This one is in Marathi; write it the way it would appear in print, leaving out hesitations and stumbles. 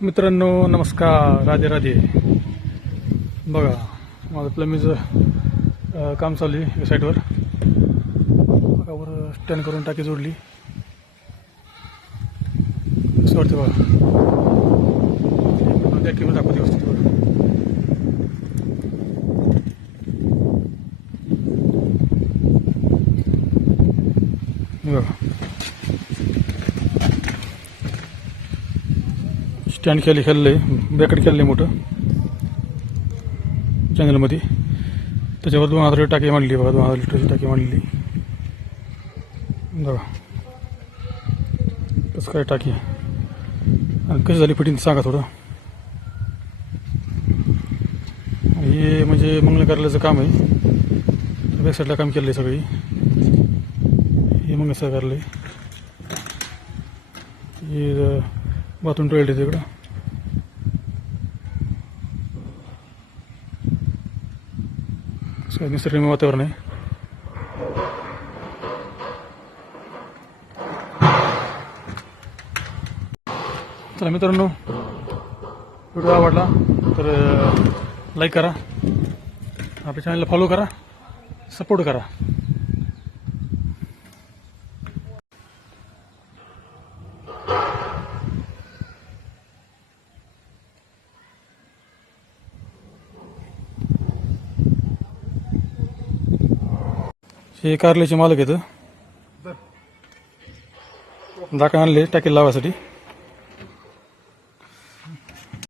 मित्रांनो नमस्कार, राधे राधे. बघा माझं प्लमिंगचं काम चालू आहे या साईडवर. बघा वर स्टँड करून टाकी जोडली. असं वाटतं बघा. त्या केबल दाखवते व्यवस्थित बघा. स्टँड खेळलं आहे, ब्रॅकेट केलं आहे मोठं चॅनलमध्ये. त्याच्यावर 2000 टाकी मांडली बघा. 2000 लिटरची टाकी मांडली बघा. कसं काय टाकी आणि कशी झाली फिटिंग सांगा थोडं. हे म्हणजे मंगल कार्यालयाचं काम आहे. बॅक साईडला काम केलं आहे सगळी. हे मंगल कार्यालय. हे बाथरूम टॉयलेट आहे तिकडं. निसर्गरम्य वातावरण आहे. चला मित्रांनो, व्हिडिओ आवडला तर लाईक करा, आपल्या चॅनलला फॉलो करा, सपोर्ट करा. हे कार्यालयाचे मालक आहेत. दाखा आणले टाकी लावायसाठी.